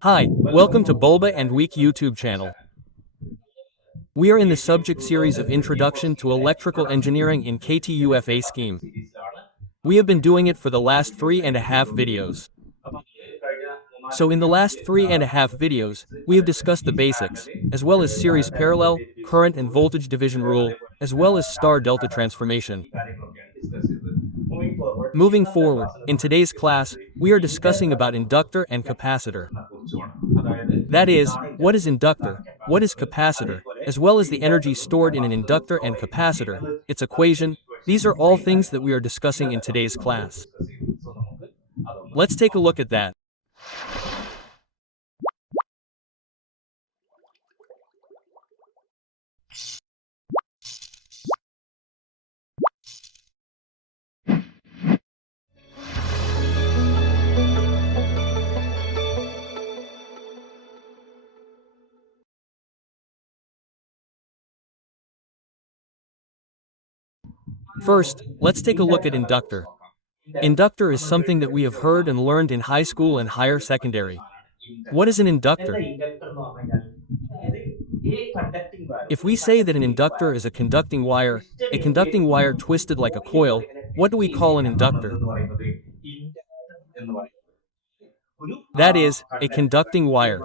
Hi, welcome to Bulba and Week YouTube channel. We are in the subject series of Introduction to Electrical Engineering in KTUFA scheme. We have been doing it for the last 3.5 videos. So in the last 3.5 videos, we have discussed the basics, as well as series parallel, current and voltage division rule, as well as star-delta transformation. Moving forward, in today's class, we are discussing about inductor and capacitor. That is, what is inductor, what is capacitor, as well as the energy stored in an inductor and capacitor, its equation. These are all things that we are discussing in today's class. Let's take a look at that. First, let's take a look at inductor. Inductor is something that we have heard and learned in high school and higher secondary. What is an inductor? If we say that an inductor is a conducting wire twisted like a coil, what do we call an inductor? That is, a conducting wire.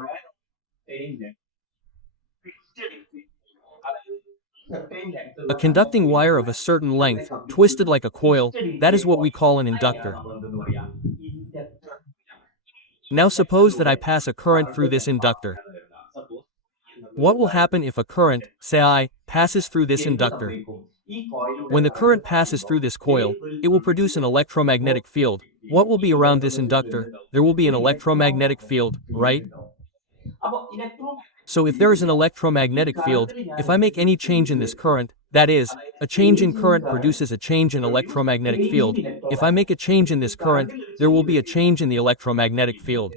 A conducting wire of a certain length, twisted like a coil, that is what we call an inductor. Now suppose that I pass a current through this inductor. What will happen if a current, say I, passes through this inductor? When the current passes through this coil, it will produce an electromagnetic field. What will be around this inductor? There will be an electromagnetic field, right? So if there is an electromagnetic field, if I make any change in this current, that is, a change in current produces a change in electromagnetic field. If I make a change in this current, there will be a change in the electromagnetic field.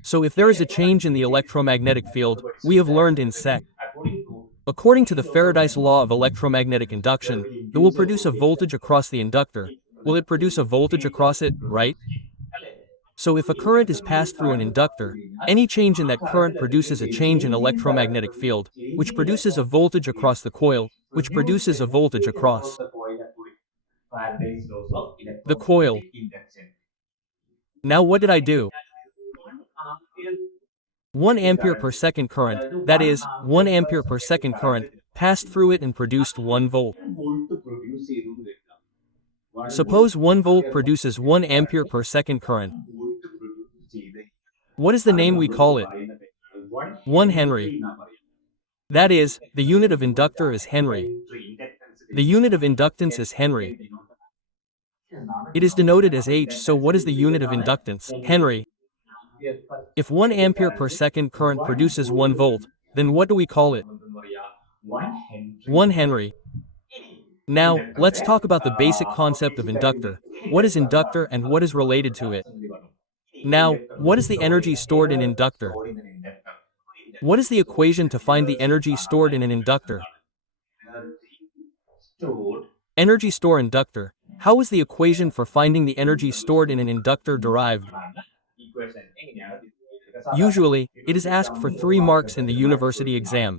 So if there is a change in the electromagnetic field, we have learned in Sec. According to the Faraday's law of electromagnetic induction, it will produce a voltage across the inductor. Will it produce a voltage across it, right? So if a current is passed through an inductor, any change in that current produces a change in electromagnetic field, which produces a voltage across the coil, which produces a voltage across the coil. Now what did I do? 1 ampere per second current, that is, 1 ampere per second current, passed through it and produced 1 volt. Suppose 1 volt produces 1 ampere per second current. What is the name we call it? 1 Henry. That is, the unit of inductor is Henry. The unit of inductance is Henry. It is denoted as H, so what is the unit of inductance? Henry. If 1 ampere per second current produces 1 volt, then what do we call it? 1 Henry. Now, let's talk about the basic concept of inductor. What is inductor and what is related to it? Now, what is the energy stored in inductor? What is the equation to find the energy stored in an inductor? Energy store inductor. How is the equation for finding the energy stored in an inductor derived? Usually, it is asked for 3 marks in the university exam.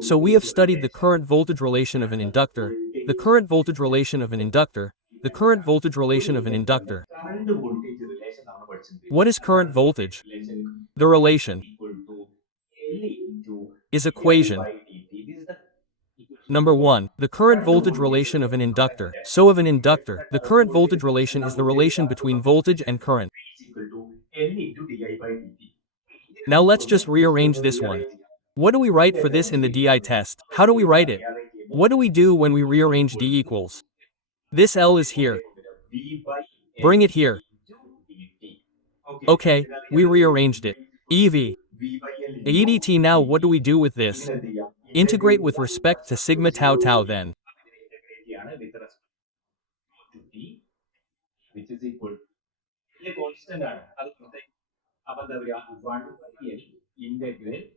So we have studied the current voltage relation of an inductor, the current voltage relation of an inductor, the current voltage relation of an inductor. What is current voltage? The relation is equation. Number 1. The current voltage relation of an inductor. So of an inductor, the current voltage relation is the relation between voltage and current. Now let's just rearrange this one. What do we write for this in the DI test? How do we write it? What do we do when we rearrange D equals? This L is here. Bring it here. Okay, we rearranged it. EV. EDT. Now what do we do with this? Integrate with respect to sigma tau tau then.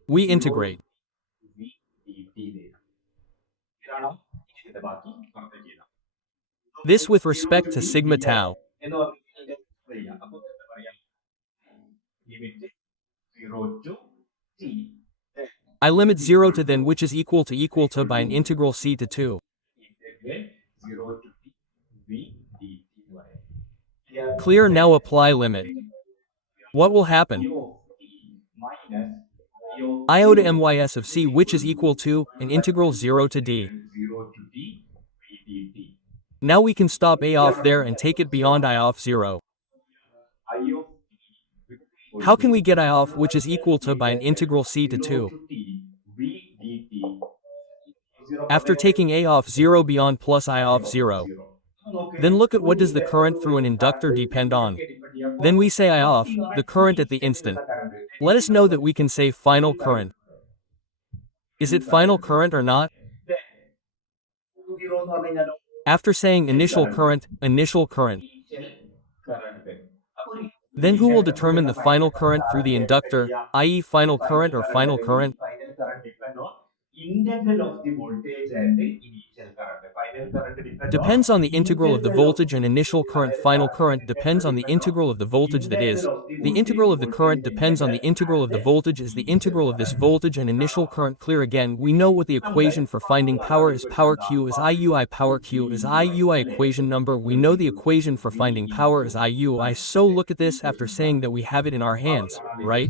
We integrate. This with respect to sigma tau. I limit 0 to then which is equal to by an integral c to 2. Clear, now apply limit. What will happen? Iota mys of c which is equal to an integral 0 to d. Now we can stop a off there and take it beyond I off 0. How can we get I off which is equal to by an integral c to 2? After taking a off 0 beyond plus I off 0. Then look at what does the current through an inductor depend on. Then we say I off, the current at the instant. Let us know that we can say final current. Is it final current or not? After saying initial current, then who will determine the final current through the inductor, i.e. final current or final current? Depends on the integral of the voltage and initial current. Final current depends on the integral of the voltage, that is, the integral of the current depends on the integral of the voltage is the integral of this voltage and initial current. Clear again, we know what the equation for finding power is. Power Q is IUI. Power Q is IUI. Equation number, we know the equation for finding power is IUI. So look at this after saying that we have it in our hands, right?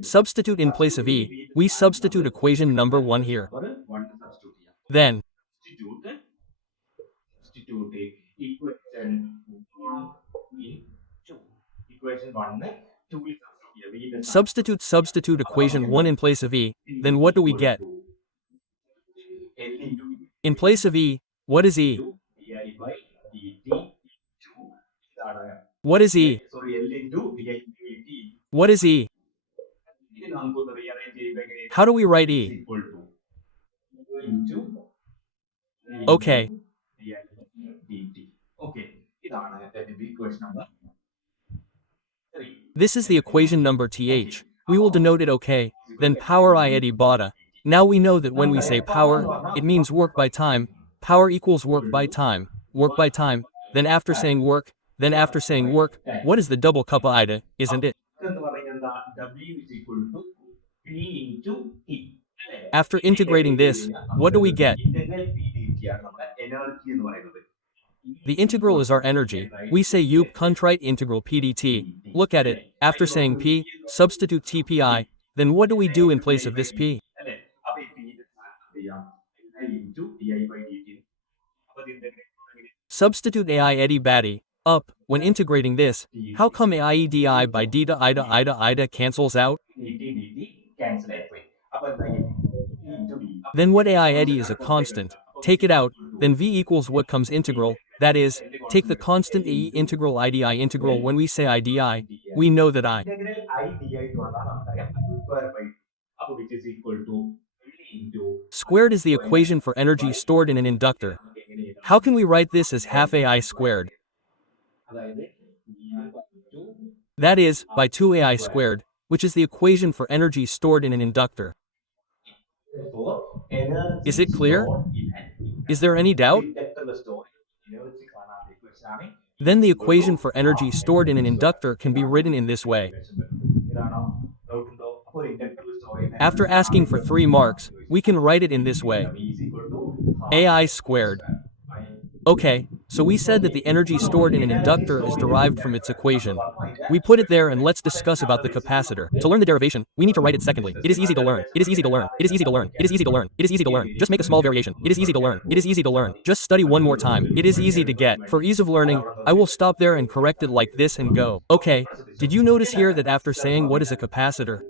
Substitute in place of E, we substitute equation number 1 here. Then, substitute equation 1 in place of E, then what do we get? In place of E, what is E? What is E? What is E? How do we write E? Okay. This is the equation number TH. We will denote it OK. Then power I at E beta. Now we know that when we say power, it means work by time. Power equals work by time. Work by time. Then after saying work, what is the double kappa ida, isn't it? After integrating this, what do we get? The integral is our energy. We say U contrite integral PDT. Look at it. After saying P, substitute TPI. Then what do we do in place of this P? Substitute AI eddy batty. Up. When integrating this, how come AIEDI by deta ida cancels out? Then what AI eddy is a constant. Take it out, then V equals what comes integral, that is, take the constant AE integral IDI integral. When we say IDI, we know that I squared is the equation for energy stored in an inductor. How can we write this as half AI squared? That is, by 2AI squared, which is the equation for energy stored in an inductor. Is it clear? Is there any doubt? Then the equation for energy stored in an inductor can be written in this way. After asking for 3 marks, we can write it in this way. AI squared. Okay, so we said that the energy stored in an inductor is derived from its equation. We put it there, and let's discuss about the capacitor. To learn the derivation, we need to write it secondly. It is easy to learn. It is easy to learn. It is easy to learn. It is easy to learn. It is easy to learn. Just make a small variation. It is easy to learn. It is easy to learn. Just study one more time. It is easy to get. For ease of learning, I will stop there and correct it like this and go. Okay, did you notice here that after saying what is a capacitor?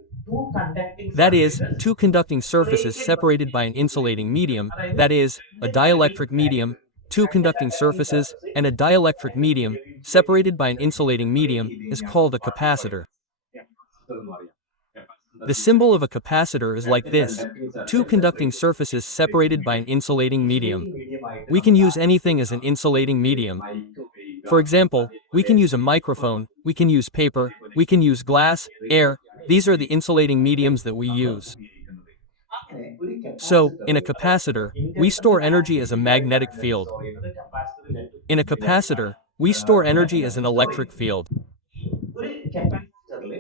That is, 2 conducting surfaces separated by an insulating medium, that is, a dielectric medium, 2 conducting surfaces, and a dielectric medium, separated by an insulating medium, is called a capacitor. The symbol of a capacitor is like this: 2 conducting surfaces separated by an insulating medium. We can use anything as an insulating medium. For example, we can use a microphone, we can use paper, we can use glass, air. These are the insulating mediums that we use. So, in a capacitor, we store energy as a magnetic field. In a capacitor, We store energy as an electric field. ഒരു കപ്പാസിറ്ററിൽ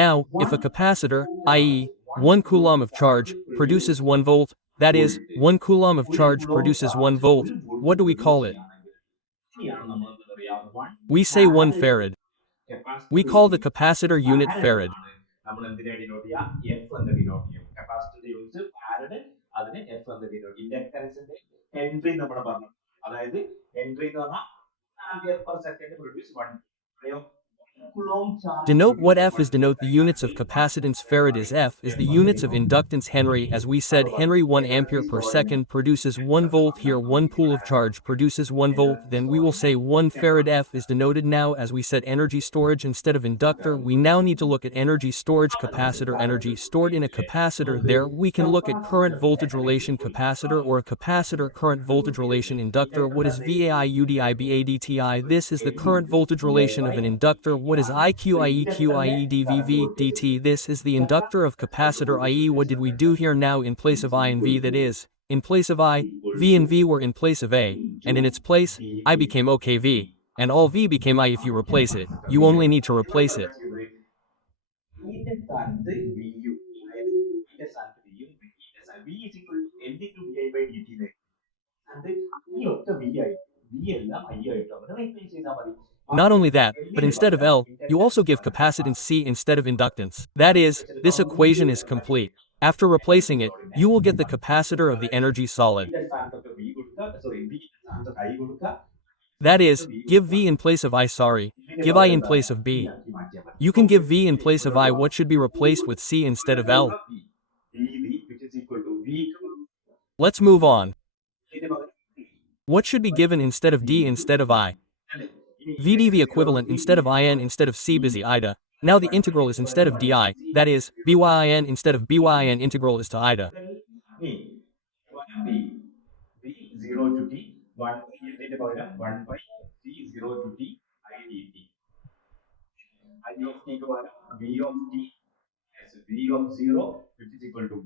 Now, if one a capacitor, charge i.e., 1 coulomb of charge, produces 1 volt, that is, volt 1 coulomb of ഒരു charge coulomb produces 1 charge volt, ഒരു volt what do we call produce it? ചെയ്യുകയാണെങ്കിൽ ഇതിനെയാണ് നമ്മൾ എന്താ പറയാ one We say 1 farad farad. Capacitor We call the unit capacitor unit farad farad. ആണ് നമ്മൾ എന്തിനെ ഡിനോട്ട് ചെയ്യുക എഫ് എന്ന് ഡിനോട്ട് ചെയ്യും കപ്പാസിറ്റർ യൂണിറ്റ് ഫാരഡ് അതിനെ എഫ് എന്ന് ഡിനോട്ട് ഇൻഡക്ടൻസിന്റെ ഹെൻറി നമ്മൾ പറഞ്ഞു അതായത് ഹെൻറി എന്ന് പറഞ്ഞാൽ ampere per second produce one coulomb charge Denote what produce F one is. Denote the units of അല്ലെങ്കിൽ capacitance farad is F is the units of inductance Henry. As we said, Henry 1 ampere per second produces 1 volt. Here 1 pool of charge produces 1 volt. Then we will say 1 farad. F is denoted now as we said energy storage instead of inductor. We now need to look at energy storage capacitor energy stored in a capacitor. There we can look at current voltage relation capacitor or a capacitor current voltage relation inductor. What is VAI UDI? This is the current voltage relation of an inductor. What is IQIE DVV? This is the inductor of capacitor, i.e. what did we do here now in place of I and V? That is, in place of I, V and V were in place of A, and in its place, I became OKV, and all V became I. If you replace it, you only need to replace it. ഇതിന്റെ സ്ഥാനത്ത് വിയും അതായത് വിന്റെ സ്ഥാനത്ത് വിയും വിന്റെ സ്ഥാനത്ത് V is equal to L into V I by D T അത് ഈ ഒക്കെ വി ആയി വി എല്ലാം ഐ ആയിട്ടോ അങ്ങനെ റീപ്ലേസ് ചെയ്താൽ മതി Not only that, but instead of L, you also give capacitance C instead of inductance. That is, this equation is complete. After replacing it, you will get the capacitor of the energy solid. വിന്റെ സ്ഥാനത്തൊക്കെ V കൊടുക്കുക sorry വിന്റെ സ്ഥാനത്തൊക്കെ I കൊടുക്കുക That is, give V in place of I. Give I in place of B. You can give V in place of I. What should be replaced with C instead of L? which is equal to v Let's move on. ഇതിന്റെ പകരം What should be given instead of D instead of I? അല്ലേ ഇനി VDV equivalent instead of IN instead of C busy IDA. Now the integral is instead of DI. That is, BYIN instead of BYIN integral is to IDA. ഇനി b b 0 to t 1 ഇതിന്റെ പകരം 1 by c 0 to t I dt I of t ക്ക് പകരം v of t as v of 0 which is equal to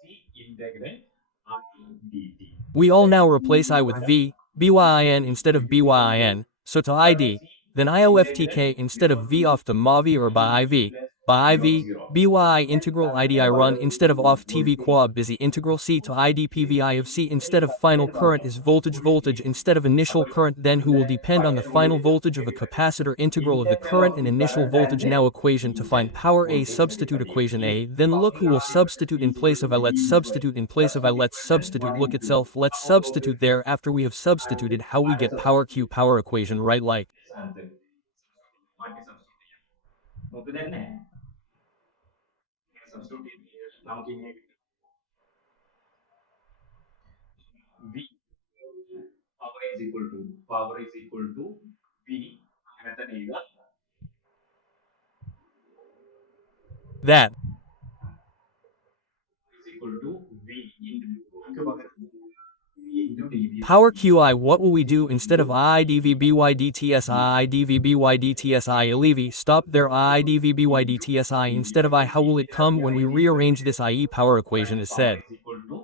c integral I dt. We all now replace I with V, BYIN instead of BYIN, so to ID, then IOFTK instead of V off to MAVI or by IV. By IV, BYI integral IDI run instead of off TV quad busy integral C to IDPVI of C instead of final current is voltage instead of initial current then who will depend on the final voltage of a capacitor integral of the current and initial voltage now equation to find power A substitute equation A then look who will substitute in place of I let's substitute in place of I let's substitute look itself let's substitute there after we have substituted how we get power Q power equation right like സ്ഥാനത്ത് മാറ്റി substitute ചെയ്യാം നമുക്ക് തന്നെ substitute ചെയ്ത് നമുക്ക് ഇങ്ങനെ കിട്ടും v power is equal to v അങ്ങനെ തന്നെ എഴുതുക that is equal to v into ക്ക് പകരം v into dv power QI. What will we do instead of IDVBYDTSI Allevi? Stop there IDVBYDTSI instead of I. How will it come when we rearrange this IE power equation as said? is equal to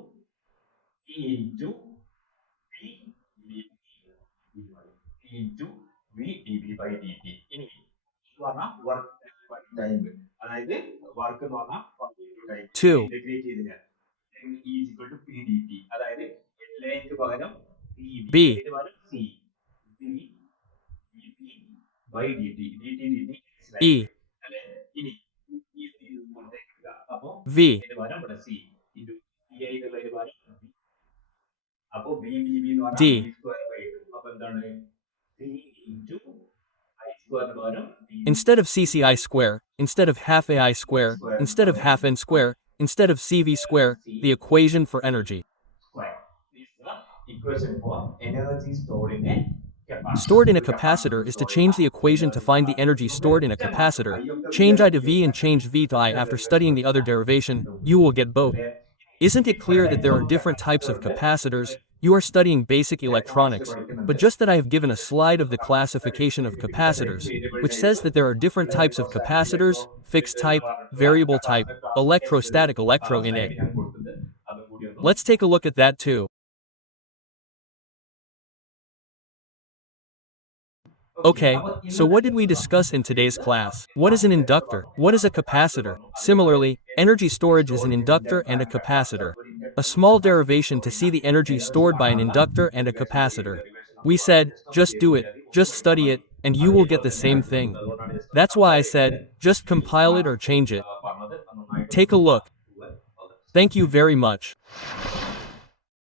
e into v into v dv by dt ഇനി work by time അതായത് work എന്ന് പറഞ്ഞാൽ time 2. Integrate ചെയ്തിട്ട് e is equal to p dt അതായത് ലേക്ക് പകരം pv B. ന് പകരം c v dv by dt dt dt E. അല്ലേ ഇനി ഈ പുറത്തേക്ക് ഇടുക അപ്പോൾ V. ഇതിന് പകരം ഇവിടെ c into pi എന്നുള്ളതിന് പകരം അപ്പോൾ v dv എന്ന് D. പറഞ്ഞാൽ v square by 2 അപ്പോൾ എന്താണ് c into I square ന് പകരം Instead of CCI square, instead of half AI square, instead of half N square, instead of CV square, the equation for energy. square. This is the equation for energy stored in a capacitor. Stored in a capacitor is to change the equation to find the energy stored in a capacitor. Change I to V and change V to I after studying the other derivation, you will get both. Isn't it clear that there are different types of capacitors? You are studying basic electronics, but just that I have given a slide of the classification of capacitors, which says that there are different types of capacitors, fixed type, variable type, electrostatic electroinetic. Let's take a look at that too. Okay, so what did we discuss in today's class? What is an inductor? What is a capacitor? Similarly, energy storage is an inductor and a capacitor. A small derivation to see the energy stored by an inductor and a capacitor. We said, just do it, just study it, and you will get the same thing. That's why I said, just compile it or change it. Take a look. Thank you very much.